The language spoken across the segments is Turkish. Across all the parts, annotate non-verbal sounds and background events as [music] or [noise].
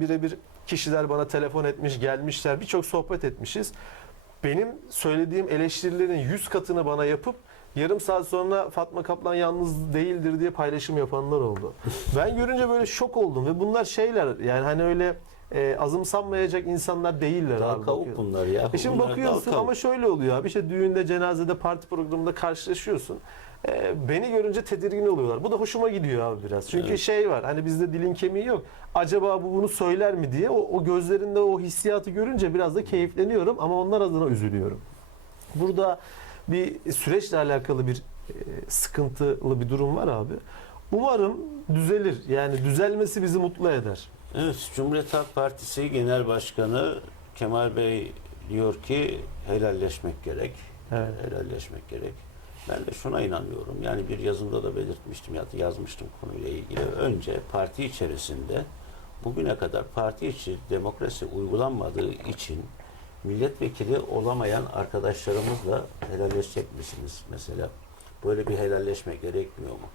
birebir kişiler bana telefon etmiş, gelmişler, birçok sohbet etmişiz. Benim söylediğim eleştirilerin 100 katını bana yapıp yarım saat sonra Fatma Kaplan yalnız değildir diye paylaşım yapanlar oldu. [laughs] Ben görünce böyle şok oldum ve bunlar şeyler yani hani öyle e, azımsanmayacak insanlar değiller Dal abi. kavuk bakıyorum. bunlar ya. E şimdi Bunlar bakıyorsun ama şöyle oluyor abi işte düğünde, cenazede, parti programında karşılaşıyorsun. E, beni görünce tedirgin oluyorlar. Bu da hoşuma gidiyor abi biraz. Çünkü Evet. şey var hani bizde dilin kemiği yok. Acaba bu bunu söyler mi diye o, o gözlerinde o hissiyatı görünce biraz da keyifleniyorum ama onlar adına üzülüyorum. Burada bir süreçle alakalı bir e, sıkıntılı bir durum var abi. Umarım düzelir. Yani düzelmesi bizi mutlu eder. Evet, Cumhuriyet Halk Partisi Genel Başkanı Kemal Bey diyor ki helalleşmek gerek. Evet. Helalleşmek gerek. Ben de şuna inanıyorum. Yani bir yazımda da belirtmiştim ya yazmıştım konuyla ilgili. Önce parti içerisinde bugüne kadar parti içi demokrasi uygulanmadığı için milletvekili olamayan arkadaşlarımızla helalleşecek misiniz mesela? Böyle bir helalleşme gerekmiyor mu?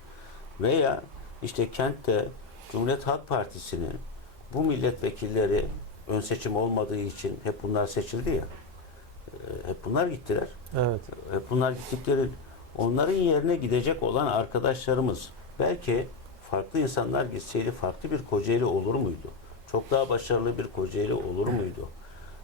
Veya işte kentte Cumhuriyet Halk Partisi'nin bu milletvekilleri ön seçim olmadığı için hep bunlar seçildi ya. e, Hep bunlar gittiler. Evet. Hep bunlar gittikleri onların yerine gidecek olan arkadaşlarımız belki farklı insanlar gitseydi farklı bir Kocaeli olur muydu? Çok daha başarılı bir Kocaeli olur muydu?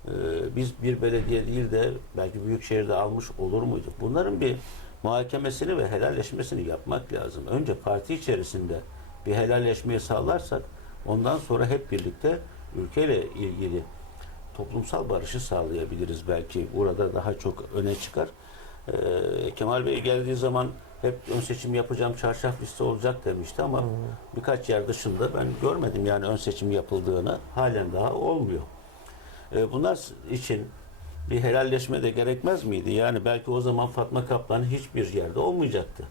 Ee, biz bir belediye değil de belki büyük şehirde almış olur muyduk? Bunların bir muhakemesini ve helalleşmesini yapmak lazım. Önce parti içerisinde bir helalleşmeyi sağlarsak ondan sonra hep birlikte ülkeyle ilgili toplumsal barışı sağlayabiliriz belki. Burada daha çok öne çıkar. Ee, Kemal Bey geldiği zaman hep ön seçim yapacağım, çarşaf liste olacak demişti ama birkaç yer dışında ben görmedim yani ön seçim yapıldığını. Halen daha olmuyor. Ee, bunlar için bir helalleşme de gerekmez miydi? Yani belki o zaman Fatma Kaplan hiçbir yerde olmayacaktı.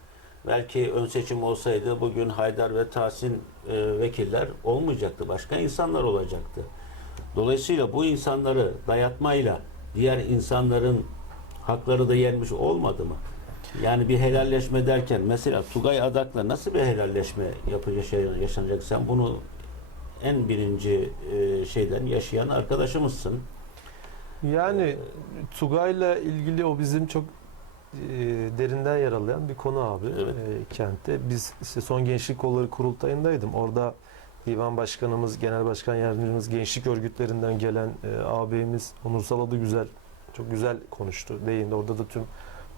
Belki ön seçim olsaydı bugün Haydar ve Tahsin e, vekiller olmayacaktı. Başka insanlar olacaktı. Dolayısıyla bu insanları dayatmayla diğer insanların hakları da yenmiş olmadı mı? Yani bir helalleşme derken mesela Tugay Adak'la nasıl bir helalleşme yapacak şey yaşanacak? Sen bunu en birinci e, şeyden yaşayan arkadaşımızsın. Yani Tugay'la ilgili o bizim çok e, derinden yaralayan bir konu abi Evet. e, kentte. Biz işte son gençlik kolları kurultayındaydım. Orada divan başkanımız, genel başkan yardımcımız, gençlik örgütlerinden gelen e, ağabeyimiz Onursal adı güzel, çok güzel konuştu, değindi. Orada da tüm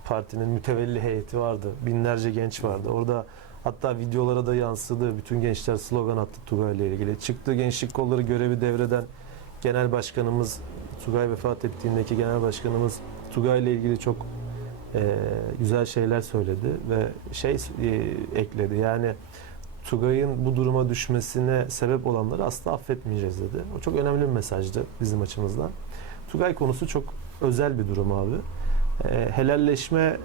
partinin mütevelli heyeti vardı. Binlerce genç vardı. Orada hatta videolara da yansıdı. Bütün gençler slogan attı Tugay'la ilgili. Çıktı gençlik kolları görevi devreden genel başkanımız Tugay vefat ettiğindeki genel başkanımız Tugay ile ilgili çok e, güzel şeyler söyledi ve şey e, ekledi. Yani Tugay'ın bu duruma düşmesine sebep olanları asla affetmeyeceğiz dedi. O çok önemli bir mesajdı bizim açımızdan. Tugay konusu çok özel bir durum abi. E, helalleşme e,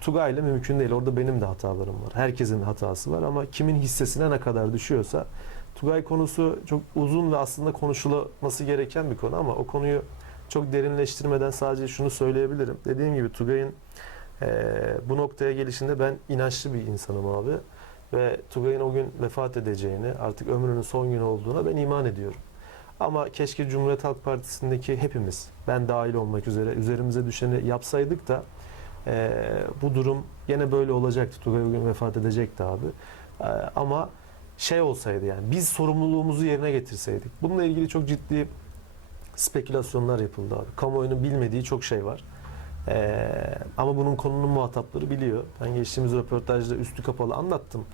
Tugay'la mümkün değil. Orada benim de hatalarım var. Herkesin hatası var ama kimin hissesine ne kadar düşüyorsa Tugay konusu çok uzun ve aslında konuşulması gereken bir konu ama o konuyu çok derinleştirmeden sadece şunu söyleyebilirim. Dediğim gibi Tugay'ın e, bu noktaya gelişinde ben inançlı bir insanım abi. Ve Tugay'ın o gün vefat edeceğini, artık ömrünün son günü olduğuna ben iman ediyorum. Ama keşke Cumhuriyet Halk Partisi'ndeki hepimiz, ben dahil olmak üzere üzerimize düşeni yapsaydık da e, bu durum yine böyle olacaktı. Tugay o gün vefat edecekti abi. E, ama şey olsaydı yani biz sorumluluğumuzu yerine getirseydik. Bununla ilgili çok ciddi spekülasyonlar yapıldı abi. Kamuoyunun bilmediği çok şey var. Ee, ama bunun konunun muhatapları biliyor. Ben geçtiğimiz röportajda üstü kapalı anlattım.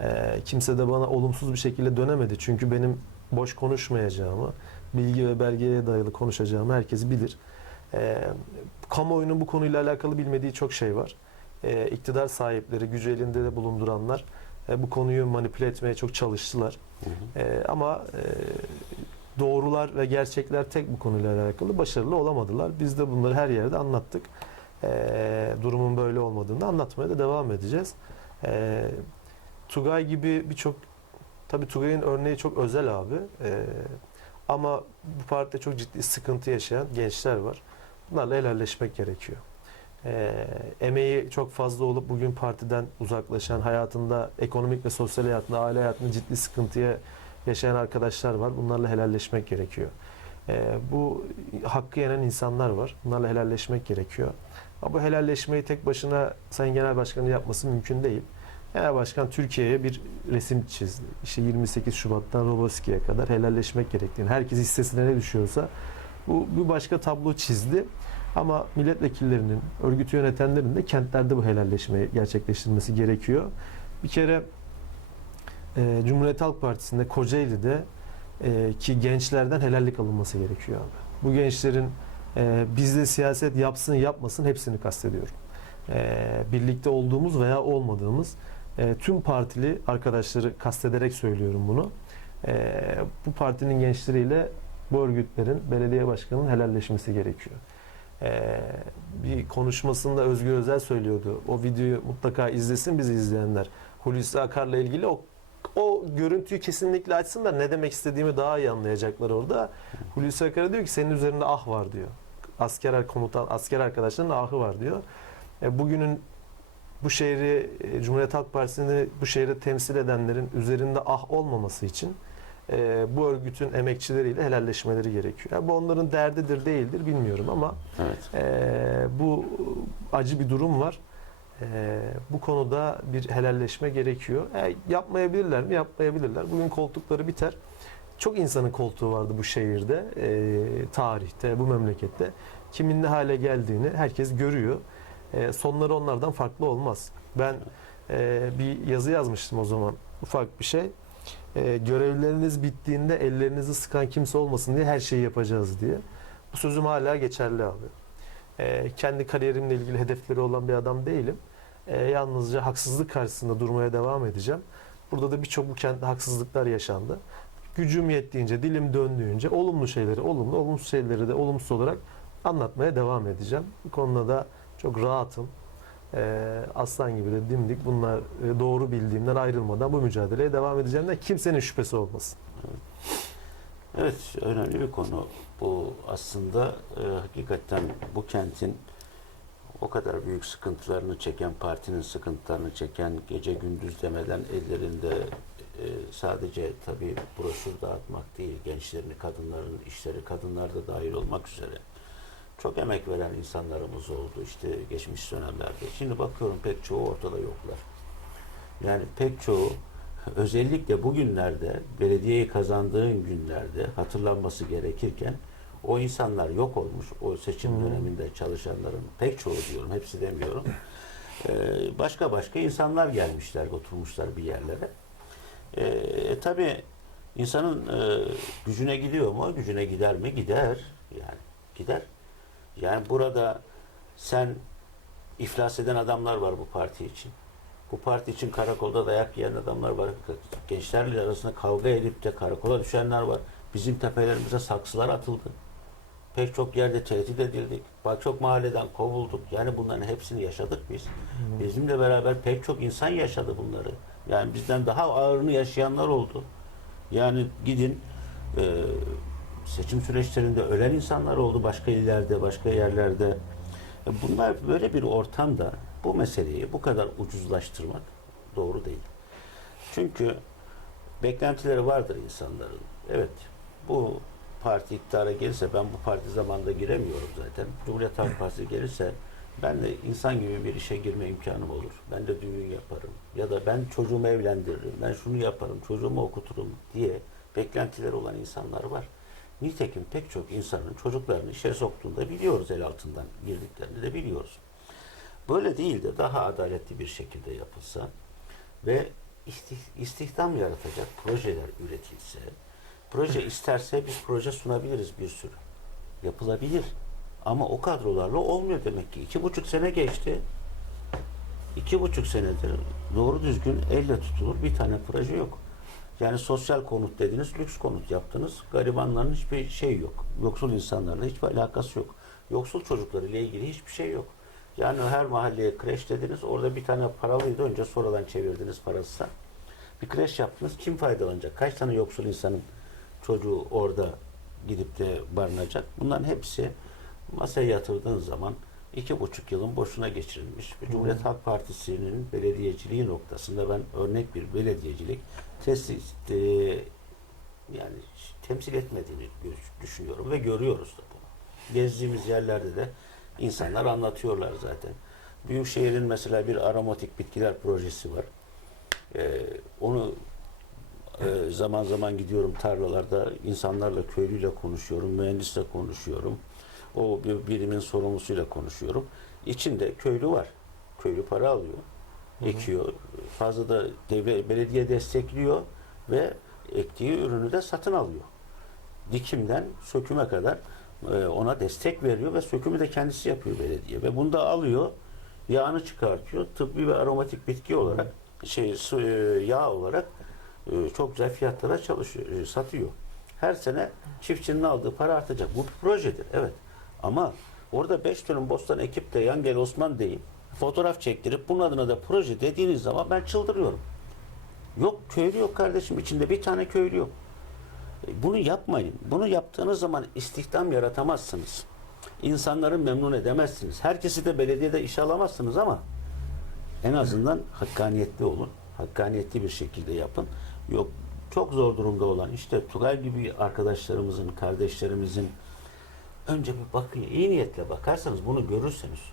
Ee, kimse de bana olumsuz bir şekilde dönemedi. Çünkü benim boş konuşmayacağımı, bilgi ve belgeye dayalı konuşacağımı herkes bilir. Ee, kamuoyunun bu konuyla alakalı bilmediği çok şey var. Ee, iktidar sahipleri, gücü elinde de bulunduranlar e, bu konuyu manipüle etmeye çok çalıştılar. Hı hı. Ee, ama e, doğrular ve gerçekler tek bu konuyla alakalı başarılı olamadılar. Biz de bunları her yerde anlattık. Ee, durumun böyle olmadığını anlatmaya da devam edeceğiz. Ee, Tugay gibi birçok tabii Tugay'ın örneği çok özel abi. Ee, ama bu partide çok ciddi sıkıntı yaşayan gençler var. Bunlarla helalleşmek gerekiyor. Ee, emeği çok fazla olup bugün partiden uzaklaşan, hayatında, ekonomik ve sosyal hayatında, aile hayatında ciddi sıkıntıya yaşayan arkadaşlar var. Bunlarla helalleşmek gerekiyor. Ee, bu hakkı yenen insanlar var. Bunlarla helalleşmek gerekiyor. Ama bu helalleşmeyi tek başına Sayın Genel Başkanı yapması mümkün değil. Genel Başkan Türkiye'ye bir resim çizdi. İşte 28 Şubat'tan Roboski'ye kadar helalleşmek gerektiğini, herkes hissesine ne düşüyorsa bu bir başka tablo çizdi. Ama milletvekillerinin, örgütü yönetenlerin de kentlerde bu helalleşmeyi gerçekleştirmesi gerekiyor. Bir kere e, Cumhuriyet Halk Partisi'nde Kocaeli'de e, ki gençlerden helallik alınması gerekiyor abi. Bu gençlerin e, bizde siyaset yapsın yapmasın hepsini kastediyorum. E, birlikte olduğumuz veya olmadığımız e, tüm partili arkadaşları kastederek söylüyorum bunu. E, bu partinin gençleriyle bu örgütlerin belediye başkanının helalleşmesi gerekiyor. E, bir konuşmasında Özgür Özel söylüyordu. O videoyu mutlaka izlesin bizi izleyenler. Hulusi Akar'la ilgili o o görüntüyü kesinlikle açsınlar. Ne demek istediğimi daha iyi anlayacaklar orada. Hulusi Akar'a diyor ki senin üzerinde ah var diyor. Asker komutan, asker arkadaşların ahı var diyor. E, bugünün bu şehri, e, Cumhuriyet Halk Partisi'ni bu şehri temsil edenlerin üzerinde ah olmaması için e, bu örgütün emekçileriyle helalleşmeleri gerekiyor. Yani bu onların derdidir değildir bilmiyorum ama Evet. ee, bu acı bir durum var. Ee, bu konuda bir helalleşme gerekiyor. E, yapmayabilirler mi? Yapmayabilirler. Bugün koltukları biter. Çok insanın koltuğu vardı bu şehirde, e, tarihte, bu memlekette. Kimin ne hale geldiğini herkes görüyor. E, sonları onlardan farklı olmaz. Ben e, bir yazı yazmıştım o zaman. Ufak bir şey. E, görevleriniz bittiğinde ellerinizi sıkan kimse olmasın diye her şeyi yapacağız diye. Bu sözüm hala geçerli abi. Ee, kendi kariyerimle ilgili hedefleri olan bir adam değilim. Ee, yalnızca haksızlık karşısında durmaya devam edeceğim. Burada da birçok bu kentte haksızlıklar yaşandı. Gücüm yettiğince, dilim döndüğünce olumlu şeyleri olumlu, olumsuz şeyleri de olumsuz olarak anlatmaya devam edeceğim. Bu konuda da çok rahatım. Ee, aslan gibi de dimdik bunlar e, doğru bildiğimden ayrılmadan bu mücadeleye devam edeceğimden kimsenin şüphesi olmasın. Evet, önemli bir konu. Bu aslında e, hakikaten bu kentin o kadar büyük sıkıntılarını çeken, partinin sıkıntılarını çeken, gece gündüz demeden ellerinde e, sadece tabii broşür dağıtmak değil, gençlerini, kadınların işleri, kadınlar da dahil olmak üzere çok emek veren insanlarımız oldu işte geçmiş dönemlerde. Şimdi bakıyorum pek çoğu ortada yoklar. Yani pek çoğu [laughs] özellikle bugünlerde belediyeyi kazandığın günlerde hatırlanması gerekirken o insanlar yok olmuş. O seçim döneminde çalışanların pek çoğu diyorum, hepsi demiyorum. [laughs] Ee, başka başka insanlar gelmişler, oturmuşlar bir yerlere. Ee, e, tabii insanın e, gücüne gidiyor mu? Gücüne gider mi? Gider. Yani gider. Yani burada sen iflas eden adamlar var bu parti için. Bu parti için karakolda dayak yiyen adamlar var. Gençlerle arasında kavga edip de karakola düşenler var. Bizim tepelerimize saksılar atıldı. Pek çok yerde tehdit edildik. Bak çok mahalleden kovulduk. Yani bunların hepsini yaşadık biz. Bizimle beraber pek çok insan yaşadı bunları. Yani bizden daha ağırını yaşayanlar oldu. Yani gidin e, seçim süreçlerinde ölen insanlar oldu başka illerde, başka yerlerde. E, Bunlar böyle bir ortamda bu meseleyi bu kadar ucuzlaştırmak doğru değil. Çünkü beklentileri vardır insanların. Evet, bu parti iktidara gelirse ben bu parti zamanında giremiyorum zaten. Cumhuriyet Halk Partisi gelirse ben de insan gibi bir işe girme imkanım olur. Ben de düğün yaparım. Ya da ben çocuğumu evlendiririm. Ben şunu yaparım, çocuğumu okuturum diye beklentileri olan insanlar var. Nitekim pek çok insanın çocuklarını işe soktuğunda biliyoruz el altından girdiklerini de biliyoruz. Böyle değil de daha adaletli bir şekilde yapılsa ve istih- istihdam yaratacak projeler üretilse, proje isterse biz proje sunabiliriz bir sürü. Yapılabilir. Ama o kadrolarla olmuyor demek ki. İki buçuk sene geçti. İki buçuk senedir doğru düzgün elle tutulur bir tane proje yok. Yani sosyal konut dediniz, lüks konut yaptınız. Garibanların hiçbir şey yok. Yoksul insanlarla hiçbir alakası yok. Yoksul çocukları ile ilgili hiçbir şey yok. Yani her mahalleye kreş dediniz. Orada bir tane paralıydı. Önce sonradan çevirdiniz parasına. Bir kreş yaptınız. Kim faydalanacak? Kaç tane yoksul insanın çocuğu orada gidip de barınacak? Bunların hepsi masaya yatırdığın zaman iki buçuk yılın boşuna geçirilmiş. Ve Cumhuriyet Halk Partisi'nin belediyeciliği noktasında ben örnek bir belediyecilik test, e, temsil etmediğini düşünüyorum ve görüyoruz da bunu. Gezdiğimiz yerlerde de insanlar anlatıyorlar zaten. Büyükşehir'in mesela bir aromatik bitkiler projesi var. Ee, onu e, zaman zaman gidiyorum tarlalarda insanlarla, köylüyle konuşuyorum, mühendisle konuşuyorum. O bir birimin sorumlusuyla konuşuyorum. İçinde köylü var. Köylü para alıyor, ekiyor. Fazla da devlet, belediye destekliyor ve ektiği ürünü de satın alıyor. Dikimden söküme kadar e, ona destek veriyor ve sökümü de kendisi yapıyor belediye. Ve bunu da alıyor, yağını çıkartıyor. Tıbbi ve aromatik bitki olarak, şey su- e, yağ olarak e, çok güzel fiyatlara çalışıyor, satıyor. Her sene çiftçinin aldığı para artacak. Bu bir projedir, evet. Ama orada 5 dönüm bostan ekip de yan gel Osman deyip fotoğraf çektirip bunun adına da proje dediğiniz zaman ben çıldırıyorum. Yok köylü yok kardeşim içinde bir tane köylü yok. Bunu yapmayın. Bunu yaptığınız zaman istihdam yaratamazsınız. İnsanları memnun edemezsiniz. Herkesi de belediyede işe alamazsınız ama en azından hakkaniyetli olun. Hakkaniyetli bir şekilde yapın. Yok çok zor durumda olan işte Tugay gibi arkadaşlarımızın, kardeşlerimizin önce bir bakın, iyi niyetle bakarsanız bunu görürsünüz.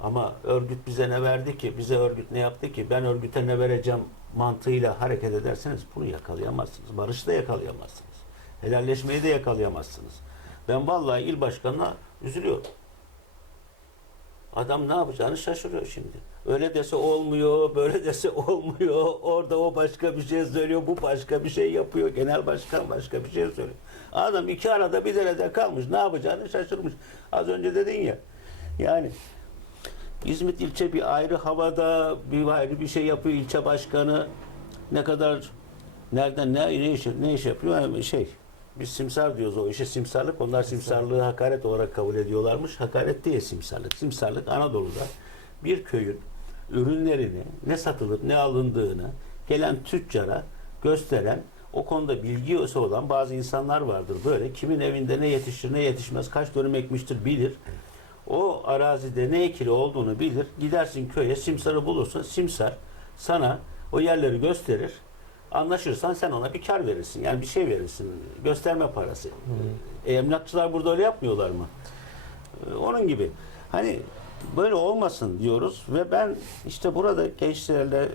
Ama örgüt bize ne verdi ki, bize örgüt ne yaptı ki, ben örgüte ne vereceğim mantığıyla hareket ederseniz bunu yakalayamazsınız. Barışı da yakalayamazsınız. Helalleşmeyi de yakalayamazsınız. Ben vallahi il başkanına üzülüyorum. Adam ne yapacağını şaşırıyor şimdi. Öyle dese olmuyor, böyle [laughs] dese olmuyor. Orada o başka bir şey söylüyor, bu başka bir şey yapıyor. Genel başkan başka bir şey söylüyor. Adam iki arada bir derede kalmış. Ne yapacağını şaşırmış. Az önce dedin ya. Yani İzmit ilçe bir ayrı havada, bir ayrı bir şey yapıyor ilçe başkanı. Ne kadar nereden ne ne iş ne iş yapıyor? Yani şey biz simsar diyoruz o işe simsarlık. Onlar simsarlığı hakaret olarak kabul ediyorlarmış. Hakaret değil simsarlık. Simsarlık Anadolu'da bir köyün ürünlerini ne satılıp ne alındığını gelen tüccara gösteren o konuda bilgisi olan bazı insanlar vardır böyle. Kimin evinde ne yetişir ne yetişmez, kaç dönüm ekmiştir bilir. O arazide ne ekili olduğunu bilir. Gidersin köye simsarı bulursun. Simsar sana o yerleri gösterir. Anlaşırsan sen ona bir kar verirsin. Yani bir şey verirsin. Gösterme parası. E, emlakçılar burada öyle yapmıyorlar mı? E, onun gibi. Hani böyle olmasın diyoruz ve ben işte burada gençlerle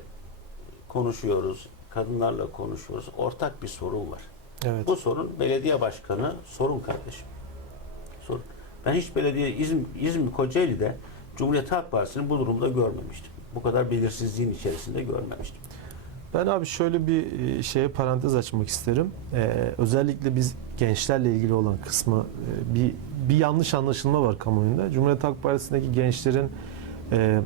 konuşuyoruz. Kadınlarla konuşuyoruz. Ortak bir sorun var. Evet. Bu sorun belediye başkanı sorun kardeşim. Sorun. Ben hiç belediye İzmir, İzmir Kocaeli'de Cumhuriyet Halk Partisi'ni bu durumda görmemiştim. Bu kadar belirsizliğin içerisinde görmemiştim. Ben abi şöyle bir e, şeye parantez açmak isterim. Ee, özellikle biz gençlerle ilgili olan kısmı e, bir bir yanlış anlaşılma var kamuoyunda. Cumhuriyet Halk Partisi'ndeki gençlerin e,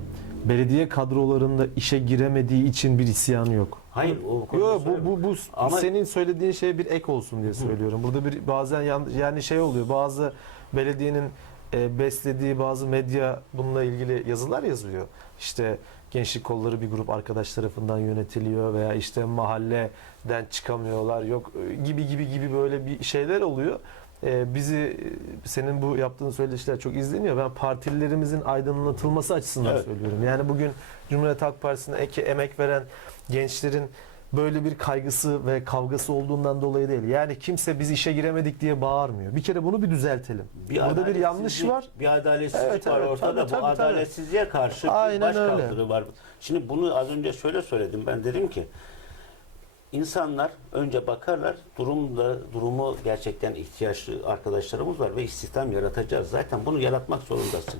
belediye kadrolarında işe giremediği için bir isyanı yok. Hayır o konuda Yok bu bu bu Ama- senin söylediğin şeye bir ek olsun diye söylüyorum. Burada bir bazen yan- yani şey oluyor. Bazı belediyenin e, beslediği bazı medya bununla ilgili yazılar yazıyor. İşte gençlik kolları bir grup arkadaş tarafından yönetiliyor veya işte mahalleden çıkamıyorlar. Yok e, gibi gibi gibi böyle bir şeyler oluyor. E, bizi e, senin bu yaptığın söyleşiler çok izleniyor. Ben partililerimizin aydınlatılması açısından Evet. söylüyorum. Yani bugün Cumhuriyet Halk Partisi'ne eke, emek veren gençlerin böyle bir kaygısı ve kavgası olduğundan dolayı değil. Yani kimse biz işe giremedik diye bağırmıyor. Bir kere bunu bir düzeltelim. Burada bir yanlış var. Bir adaletsizlik Evet, var evet, ortada. tabii, tabii, Bu adaletsizliğe karşı bir Aynen baş öyle. kaldırı var. Şimdi bunu az önce şöyle söyledim. Ben dedim ki insanlar önce bakarlar durumda durumu gerçekten ihtiyaçlı arkadaşlarımız var ve istihdam yaratacağız. Zaten bunu yaratmak zorundasın.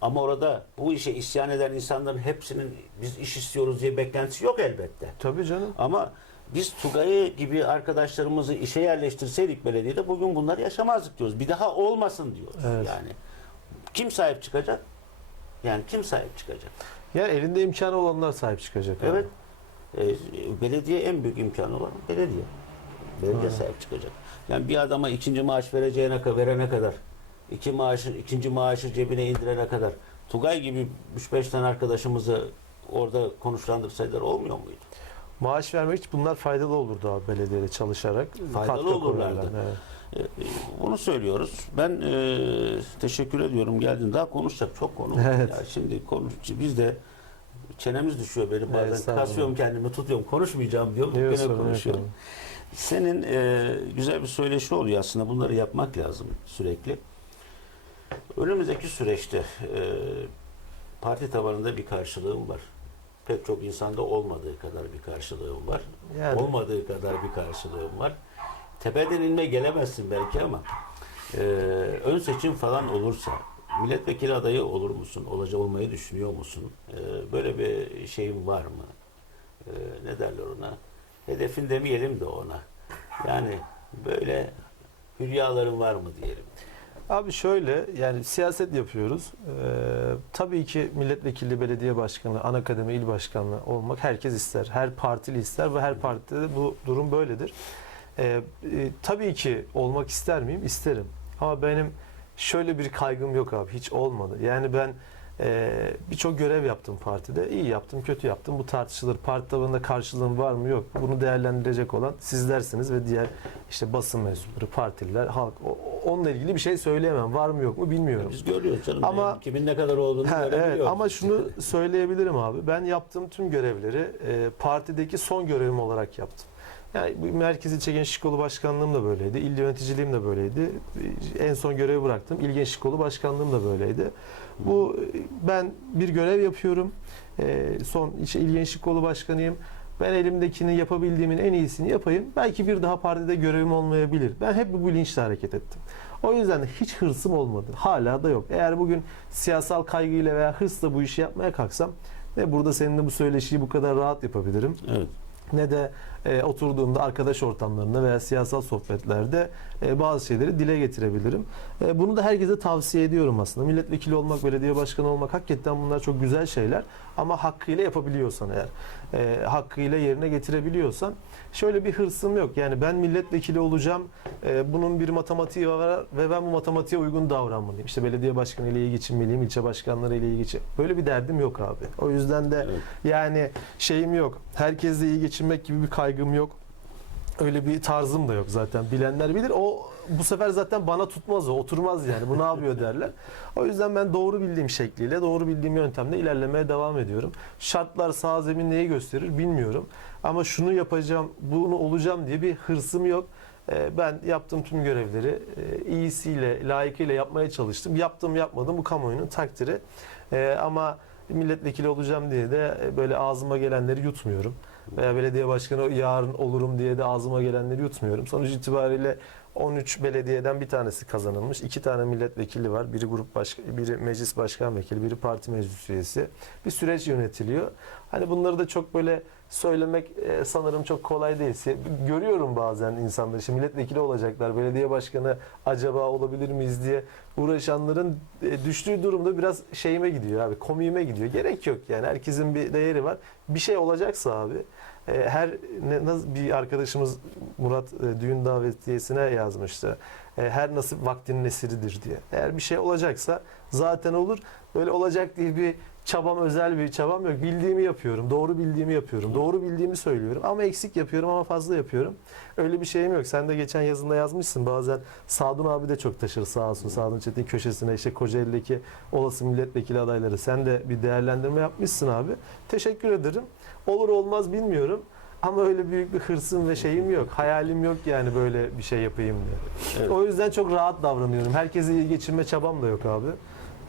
Ama orada bu işe isyan eden insanların hepsinin biz iş istiyoruz diye beklentisi yok elbette. Tabii canım. Ama biz Tugay'ı gibi arkadaşlarımızı işe yerleştirseydik belediyede bugün bunları yaşamazdık diyoruz. Bir daha olmasın diyoruz. Evet. Yani kim sahip çıkacak? Yani kim sahip çıkacak? Ya elinde imkanı olanlar sahip çıkacak. Evet. Ee, belediye en büyük imkanı olan belediye. Belediye Aynen. sahip çıkacak. Yani bir adama ikinci maaş vereceğine verene kadar, iki maaşı, ikinci maaşı cebine indirene kadar Tugay gibi 3-5 tane arkadaşımızı orada konuşlandırsaydılar olmuyor muydu? Maaş vermek için bunlar faydalı olurdu abi belediyede çalışarak. Faydalı olurlardı. koyarlar, Evet. E, e, Bunu söylüyoruz. Ben e, teşekkür ediyorum. Geldin. Daha konuşacak çok konu. Evet. Ya şimdi konuş. Biz de çenemiz düşüyor benim Evet, bazen. olun. Kasıyorum kendimi tutuyorum. Konuşmayacağım diyorum. Yok, Gene konuşuyorum. Senin e, güzel bir söyleşi oluyor aslında. Bunları yapmak lazım sürekli. Önümüzdeki süreçte e, parti tabanında bir karşılığım var. Pek çok insanda olmadığı kadar bir karşılığım var. Yani Olmadığı kadar bir karşılığım var. Tepeden inme gelemezsin belki ama e, ön seçim falan olursa milletvekili adayı olur musun? Olacak olmayı düşünüyor musun? E, böyle bir şeyin var mı? E, ne derler ona? Hedefin demeyelim de ona. Yani böyle hülyaların var mı diyelim. Abi şöyle yani siyaset yapıyoruz. Ee, tabii ki milletvekili, belediye başkanı, ana kademe il başkanlığı olmak herkes ister. Her partili ister ve her partide de bu durum böyledir. Ee, e, tabii ki olmak ister miyim? İsterim. Ama benim şöyle bir kaygım yok abi. Hiç olmadı. Yani ben e, birçok görev yaptım partide. İyi yaptım, kötü yaptım. Bu tartışılır. Parti tabanında karşılığım var mı yok. Bunu değerlendirecek olan sizlersiniz ve diğer işte basın mensupları, partililer, halk. O- onunla ilgili bir şey söyleyemem. Var mı yok mu bilmiyorum. Biz görüyoruz canım. Ama- yani kimin ne kadar olduğunu görebiliyoruz. evet ama şunu söyleyebilirim abi. Ben yaptığım tüm görevleri e, partideki son görevim olarak yaptım. Yani bu Merkez Gençlik Kolu Başkanlığım da böyleydi. İl yöneticiliğim de böyleydi. En son görevi bıraktım. İl Gençlik Kolu Başkanlığım da böyleydi. Bu ben bir görev yapıyorum. E, son işte İl Gençlik Kolu Başkanıyım. Ben elimdekini yapabildiğimin en iyisini yapayım. Belki bir daha partide görevim olmayabilir. Ben hep bu bilinçle hareket ettim. O yüzden de hiç hırsım olmadı. Hala da yok. Eğer bugün siyasal kaygıyla veya hırsla bu işi yapmaya kalksam ne burada seninle bu söyleşiyi bu kadar rahat yapabilirim Evet. Ne de e, oturduğumda arkadaş ortamlarında veya siyasal sohbetlerde e, bazı şeyleri dile getirebilirim. E, bunu da herkese tavsiye ediyorum aslında. Milletvekili olmak, belediye başkanı olmak hakikaten bunlar çok güzel şeyler. Ama hakkıyla yapabiliyorsan eğer, e, hakkıyla yerine getirebiliyorsan şöyle bir hırsım yok. Yani ben milletvekili olacağım, e, bunun bir matematiği var ve ben bu matematiğe uygun davranmalıyım. İşte belediye başkanı ile iyi geçinmeliyim, ilçe başkanları ile iyi geçin. Böyle bir derdim yok abi. O yüzden de Evet. yani şeyim yok. Herkesle iyi geçinmek gibi bir kaygım yok. Öyle bir tarzım da yok zaten. Bilenler bilir. O bu sefer zaten bana tutmaz o. Oturmaz yani. Bu ne yapıyor [laughs] derler. O yüzden ben doğru bildiğim şekliyle, doğru bildiğim yöntemle ilerlemeye devam ediyorum. Şartlar sağ zemin neyi gösterir bilmiyorum. Ama şunu yapacağım, bunu olacağım diye bir hırsım yok. Ee, Ben yaptığım tüm görevleri e, iyisiyle, layıkıyla yapmaya çalıştım. Yaptım yapmadım bu kamuoyunun takdiri. Ee, Ama milletvekili olacağım diye de e, böyle ağzıma gelenleri yutmuyorum. Veya belediye başkanı yarın olurum diye de ağzıma gelenleri yutmuyorum. Sonuç itibariyle 13 belediyeden bir tanesi kazanılmış. iki tane milletvekili var. Biri grup baş, biri meclis başkan vekili, biri parti meclis üyesi. Bir süreç yönetiliyor. Hani bunları da çok böyle söylemek e, sanırım çok kolay değil. Görüyorum bazen insanları işte milletvekili olacaklar, belediye başkanı acaba olabilir miyiz diye uğraşanların e, düştüğü durumda biraz şeyime gidiyor abi, komiğime gidiyor. Gerek yok yani herkesin bir değeri var. Bir şey olacaksa abi her ne, nasıl bir arkadaşımız Murat e, düğün davetiyesine yazmıştı. E, her nasip vaktinin esiridir diye. Eğer bir şey olacaksa zaten olur. Böyle olacak diye bir çabam özel bir çabam yok. Bildiğimi yapıyorum. Doğru bildiğimi yapıyorum. Doğru bildiğimi söylüyorum. Ama eksik yapıyorum ama fazla yapıyorum. Öyle bir şeyim yok. Sen de geçen yazında yazmışsın. Bazen Sadun abi de çok taşır sağ olsun. Sadun Çetin köşesine işte Kocaeli'deki olası milletvekili adayları. Sen de bir değerlendirme yapmışsın abi. Teşekkür ederim. Olur olmaz bilmiyorum. Ama öyle büyük bir hırsım ve şeyim yok. Hayalim yok yani böyle bir şey yapayım diye. Evet. O yüzden çok rahat davranıyorum. Herkese iyi geçinme çabam da yok abi.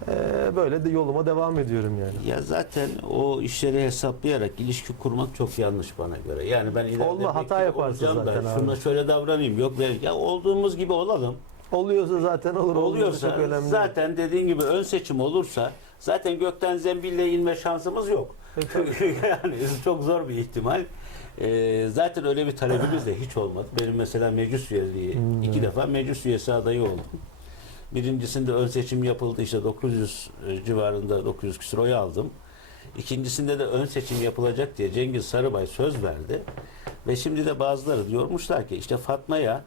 Ee, böyle de yoluma devam ediyorum yani. Ya zaten o işleri hesaplayarak ilişki kurmak çok yanlış bana göre. Yani ben ileride Olma, hata yaparsın zaten abi. Şuna şöyle davranayım. Yok ben ya olduğumuz gibi olalım. Oluyorsa zaten olur. Oluyorsa çok önemli. zaten dediğin gibi ön seçim olursa zaten gökten zembille inme şansımız yok. E, [laughs] yani çok zor bir ihtimal. Ee, zaten öyle bir talebimiz de hiç olmadı. Benim mesela meclis üyeliği Hmm, iki defa meclis üyesi adayı oldum. Birincisinde ön seçim yapıldı işte 900 civarında 900 küsur oy aldım. İkincisinde de ön seçim yapılacak diye Cengiz Sarıbay söz verdi. Ve şimdi de bazıları diyormuşlar ki işte Fatma'ya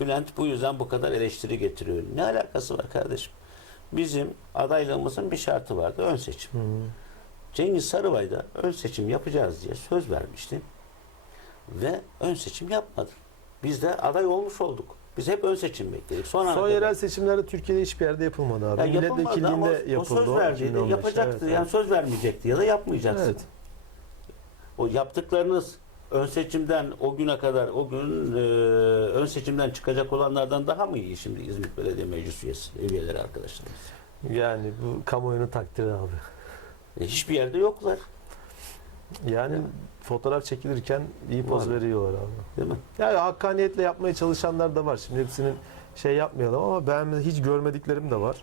Bülent bu yüzden bu kadar eleştiri getiriyor. Ne alakası var kardeşim? Bizim adaylığımızın bir şartı vardı ön seçim. Hı. Cengiz Sarıbay da ön seçim yapacağız diye söz vermişti. Ve ön seçim yapmadı. Biz de aday olmuş olduk. Biz hep ön seçim bekledik. Sonra Son yerel seçimlerde Türkiye'de hiçbir yerde yapılmadı abi. ya yapılmadı ama Milletvekilliğinde o yapıldı. söz o, verdiydi, 2015. yapacaktı. Evet, yani söz vermeyecekti ya da yapmayacaksın. Evet. O yaptıklarınız ön seçimden o güne kadar o gün e, ön seçimden çıkacak olanlardan daha mı iyi şimdi İzmit Belediye Meclis üyesi üyeleri arkadaşlarımız? Yani bu kamuoyunun takdiri abi. E, hiçbir yerde yoklar. Yani fotoğraf çekilirken iyi poz Var. veriyorlar abi. Değil mi? Yani hakkaniyetle yapmaya çalışanlar da var. Şimdi hepsinin şey yapmayalım ama ben hiç görmediklerim de var.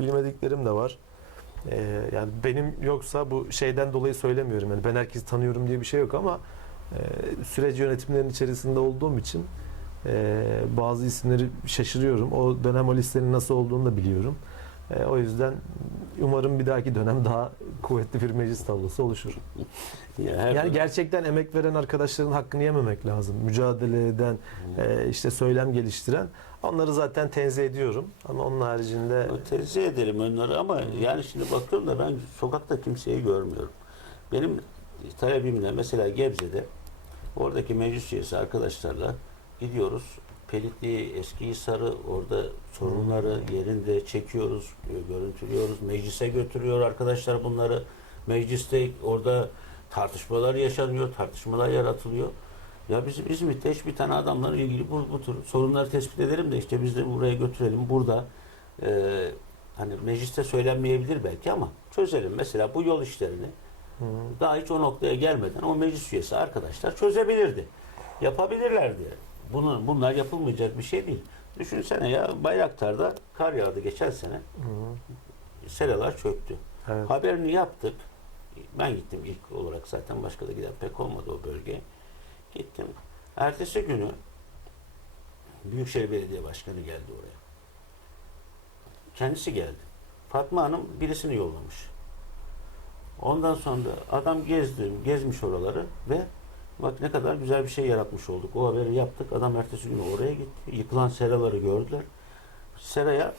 Bilmediklerim de var. Ee, yani benim yoksa bu şeyden dolayı söylemiyorum. Yani ben herkesi tanıyorum diye bir şey yok ama e, süreç yönetimlerinin içerisinde olduğum için e, bazı isimleri şaşırıyorum. O dönem o listenin nasıl olduğunu da biliyorum. E, o yüzden umarım bir dahaki dönem daha kuvvetli bir meclis tablosu oluşur. [laughs] Ya her Yani gerçekten emek veren arkadaşların hakkını yememek lazım. Mücadele eden, e, işte söylem geliştiren. Onları zaten tenzih ediyorum. Ama onun haricinde Tenzih edelim onları ama yani şimdi bakıyorum da ben sokakta kimseyi görmüyorum. Benim talebimle mesela Gebze'de oradaki meclis üyesi arkadaşlarla gidiyoruz. Pelitli, eski Hisar'ı orada sorunları yerinde çekiyoruz, görüntülüyoruz. Meclise götürüyor arkadaşlar bunları. Mecliste orada tartışmalar yaşanıyor, tartışmalar yaratılıyor. Ya bizim İzmit'te hiçbir tane adamla ilgili bu, bu tür sorunları tespit edelim de işte biz de buraya götürelim. Burada e, hani mecliste söylenmeyebilir belki ama çözelim. Mesela bu yol işlerini Hı. daha hiç o noktaya gelmeden o meclis üyesi arkadaşlar çözebilirdi. Yapabilirlerdi. Bunun, bunlar yapılmayacak bir şey değil. Düşünsene ya Bayraktar'da kar yağdı geçen sene. Hı. Seralar çöktü. Evet. Haberini yaptık. Ben gittim ilk olarak zaten başka da giden pek olmadı o bölgeye. Gittim. Ertesi günü Büyükşehir Belediye Başkanı geldi oraya. Kendisi geldi. Fatma Hanım birisini yollamış. Ondan sonra da adam gezdi, gezmiş oraları ve bak ne kadar güzel bir şey yaratmış olduk. O haberi yaptık. Adam ertesi günü oraya gitti. Yıkılan seraları gördüler. Seraya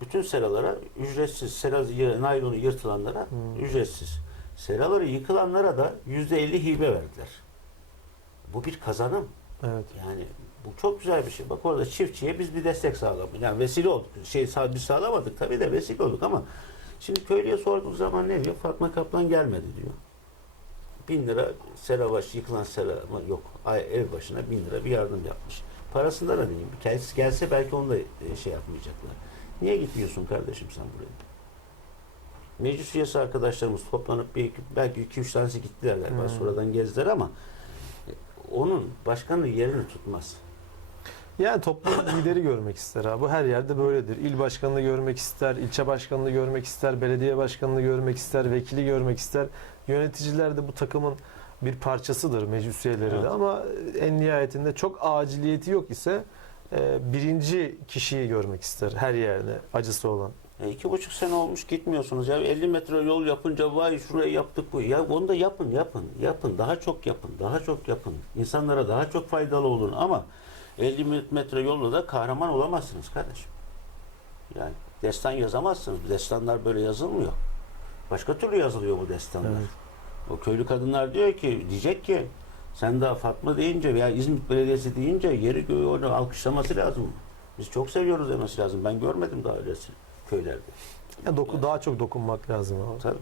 bütün seralara ücretsiz, sera naylonu yırtılanlara Hmm. ücretsiz. Seraları yıkılanlara da yüzde elli hibe verdiler. Bu bir kazanım. Evet. Yani bu çok güzel bir şey. Bak orada çiftçiye biz bir destek sağladık. Yani vesile olduk. Şey sağ- biz sağlamadık tabii de vesile olduk ama şimdi köylüye sorduğu zaman ne diyor? Fatma Kaplan gelmedi diyor. Bin lira sera başı yıkılan sera ama yok. Ay, ev başına bin lira bir yardım yapmış. Parasında da diyeyim. Kendisi gelse belki onu da e, şey yapmayacaklar. Niye gitmiyorsun kardeşim sen buraya? Meclis üyesi arkadaşlarımız toplanıp bir, belki iki üç tanesi gittiler galiba. Hmm. Sonradan gezdiler ama e, onun başkanın yerini tutmaz. Yani toplum [clears throat] lideri görmek ister abi. Bu her yerde böyledir. İl başkanını görmek ister, ilçe başkanını görmek ister, belediye başkanını görmek ister, vekili görmek ister. Yöneticiler de bu takımın bir parçasıdır meclis üyeleri de. Evet. ama en nihayetinde çok aciliyeti yok ise e, birinci kişiyi görmek ister her yerde acısı olan. E, iki buçuk sene olmuş gitmiyorsunuz ya 50 metre yol yapınca vay şurayı yaptık bu. Ya onu da yapın yapın yapın daha çok yapın daha çok yapın. İnsanlara daha çok faydalı olun ama 50 metre yolla da kahraman olamazsınız kardeşim. Yani destan yazamazsınız. Destanlar böyle yazılmıyor. Başka türlü yazılıyor bu destanlar. Evet. O köylü kadınlar diyor ki diyecek ki sen daha Fatma deyince veya İzmit Belediyesi deyince yeri göğü onu alkışlaması lazım. Biz çok seviyoruz demesi lazım. Ben görmedim daha öylesi köylerde. Ya doku, daha çok dokunmak lazım abi. Tabii.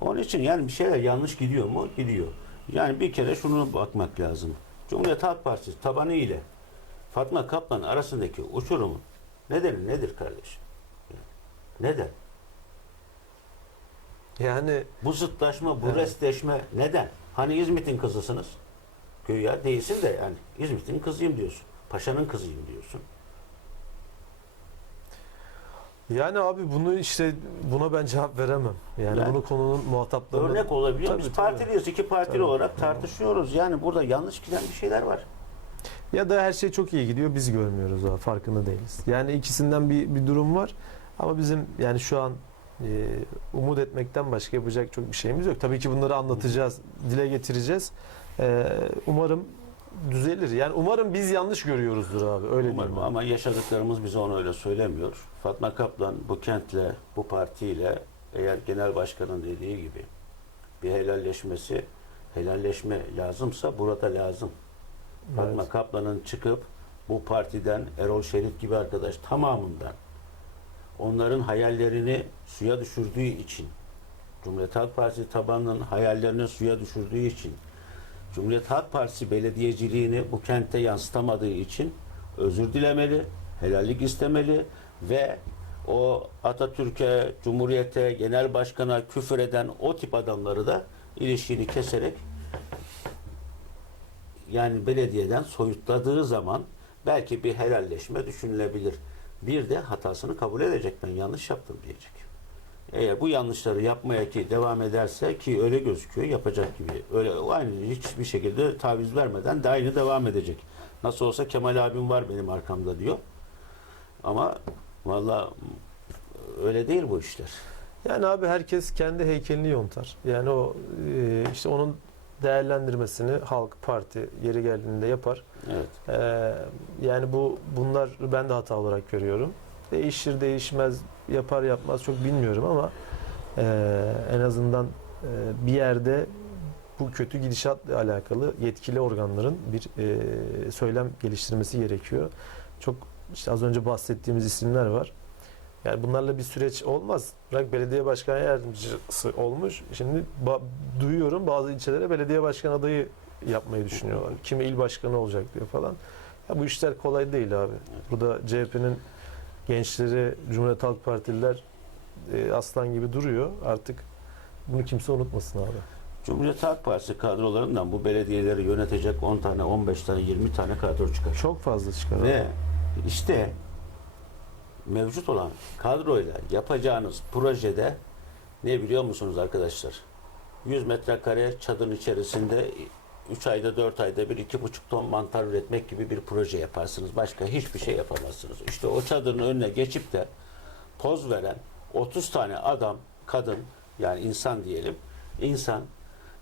Onun için yani bir şeyler yanlış gidiyor mu? Gidiyor. Yani bir kere şunu bakmak lazım. Cumhuriyet Halk Partisi tabanı ile Fatma Kaplan arasındaki uçurumun nedeni nedir kardeşim? Neden? Yani Bu zıtlaşma, bu Evet. restleşme neden? Hani İzmit'in kızısınız. Güya değilsin de yani İzmit'in kızıyım diyorsun. Paşa'nın kızıyım diyorsun. yani abi bunu işte buna ben cevap veremem. Yani, Yani- bunu konunun muhataplarına Örnek olabiliyor. Tabii, Biz tabii. partiliyiz. iki partili Tabii. olarak tartışıyoruz. Yani burada yanlış giden bir şeyler var. Ya da her şey çok iyi gidiyor biz görmüyoruz abi farkında değiliz. Yani ikisinden bir, bir durum var ama bizim yani şu an umut etmekten başka yapacak çok bir şeyimiz yok. Tabii ki bunları anlatacağız, dile getireceğiz. E, umarım düzelir. Yani umarım biz yanlış görüyoruzdur abi. Öyle Umarım ben. ama yaşadıklarımız bize onu öyle söylemiyor. Fatma Kaplan bu kentle, bu partiyle eğer genel başkanın dediği gibi bir helalleşmesi, helalleşme lazımsa burada lazım. Fatma Evet. Kaplan'ın çıkıp bu partiden Erol Şerit gibi arkadaş tamamından onların hayallerini suya düşürdüğü için Cumhuriyet Halk Partisi tabanının hayallerini suya düşürdüğü için Cumhuriyet Halk Partisi belediyeciliğini bu kente yansıtamadığı için özür dilemeli, helallik istemeli ve o Atatürk'e, Cumhuriyet'e, genel başkana küfür eden o tip adamları da ilişkini keserek yani belediyeden soyutladığı zaman belki bir helalleşme düşünülebilir. Bir de hatasını kabul edecek ben yanlış yaptım diyecek. Eğer bu yanlışları yapmaya ki devam ederse ki öyle gözüküyor yapacak gibi. Öyle aynı hiçbir şekilde taviz vermeden de aynı devam edecek. Nasıl olsa Kemal abim var benim arkamda diyor. Ama valla öyle değil bu işler. Yani abi herkes kendi heykelini yontar. Yani o e, işte onun değerlendirmesini halk, parti yeri geldiğinde yapar. Evet. Ee, yani bu bunlar ben de hata olarak görüyorum. Değişir değişmez yapar yapmaz çok bilmiyorum ama e, en azından e, bir yerde bu kötü gidişatla alakalı yetkili organların bir e, söylem geliştirmesi gerekiyor. Çok işte az önce bahsettiğimiz isimler var. Yani bunlarla bir süreç olmaz. Bırak belediye başkan yardımcısı olmuş. Şimdi ba- duyuyorum bazı ilçelere belediye başkan adayı yapmayı düşünüyorlar. Kimi il başkanı olacak diyor falan. Ya bu işler kolay değil abi. Burada CHP'nin gençleri, Cumhuriyet Halk Partililer e, aslan gibi duruyor. Artık bunu kimse unutmasın abi. Cumhuriyet Halk Partisi kadrolarından bu belediyeleri yönetecek 10 tane, 15 tane, 20 tane kadro çıkar. Çok fazla çıkar. abi. Ve işte mevcut olan kadroyla yapacağınız projede ne biliyor musunuz arkadaşlar? 100 metrekare çadırın içerisinde 3 ayda 4 ayda bir 2,5 ton mantar üretmek gibi bir proje yaparsınız. Başka hiçbir şey yapamazsınız. İşte o çadırın önüne geçip de poz veren 30 tane adam, kadın yani insan diyelim. insan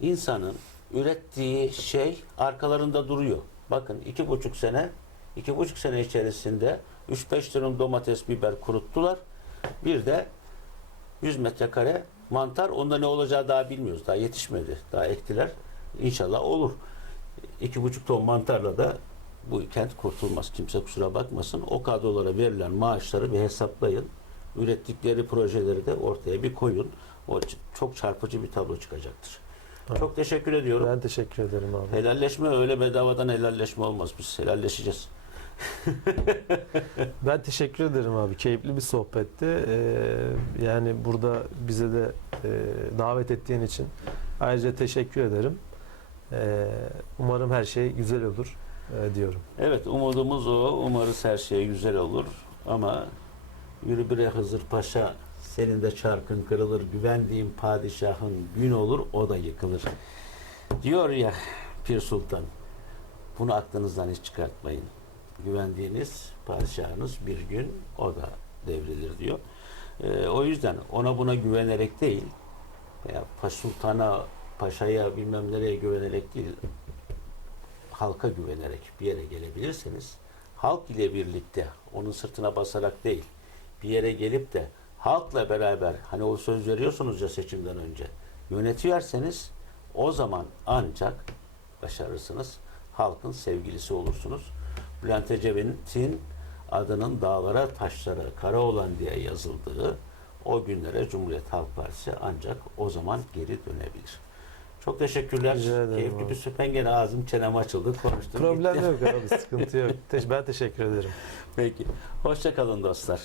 insanın ürettiği şey arkalarında duruyor. Bakın iki buçuk sene iki buçuk sene içerisinde 3-5 dönüm domates, biber kuruttular. Bir de 100 metrekare mantar. Onda ne olacağı daha bilmiyoruz. Daha yetişmedi. Daha ektiler. İnşallah olur. İki buçuk ton mantarla da bu kent kurtulmaz. Kimse kusura bakmasın. O kadrolara verilen maaşları bir hesaplayın. Ürettikleri projeleri de ortaya bir koyun. O çok çarpıcı bir tablo çıkacaktır. Evet. Çok teşekkür ediyorum. Ben teşekkür ederim abi. Helalleşme öyle bedavadan helalleşme olmaz. Biz helalleşeceğiz. [laughs] Ben teşekkür ederim abi. Keyifli bir sohbetti. Ee, yani burada bize de e, davet ettiğin için ayrıca teşekkür ederim. Ee, umarım her şey güzel olur e, diyorum. Evet umudumuz o. Umarız her şey güzel olur. Ama yürü bire Hızır Paşa senin de çarkın kırılır. Güvendiğin padişahın gün olur o da yıkılır. Diyor ya Pir Sultan. Bunu aklınızdan hiç çıkartmayın. Güvendiğiniz padişahınız bir gün o da devrilir diyor. Ee, o yüzden ona buna güvenerek değil veya Paş Sultan'a, Paşa'ya bilmem nereye güvenerek değil halka güvenerek bir yere gelebilirseniz halk ile birlikte onun sırtına basarak değil bir yere gelip de halkla beraber hani o söz veriyorsunuz ya seçimden önce yönetiverseniz o zaman ancak başarırsınız. Halkın sevgilisi olursunuz. Bülent Ecevit'in adının dağlara taşlara kara olan diye yazıldığı o günlere Cumhuriyet Halk Partisi ancak o zaman geri dönebilir. Çok teşekkürler. Rica ederim Keyifli abi. bir süpen gene ağzım çenem açıldı. Konuştum. Problem gitti. yok abi sıkıntı yok. [laughs] Ben teşekkür ederim. Peki. Hoşça kalın dostlar.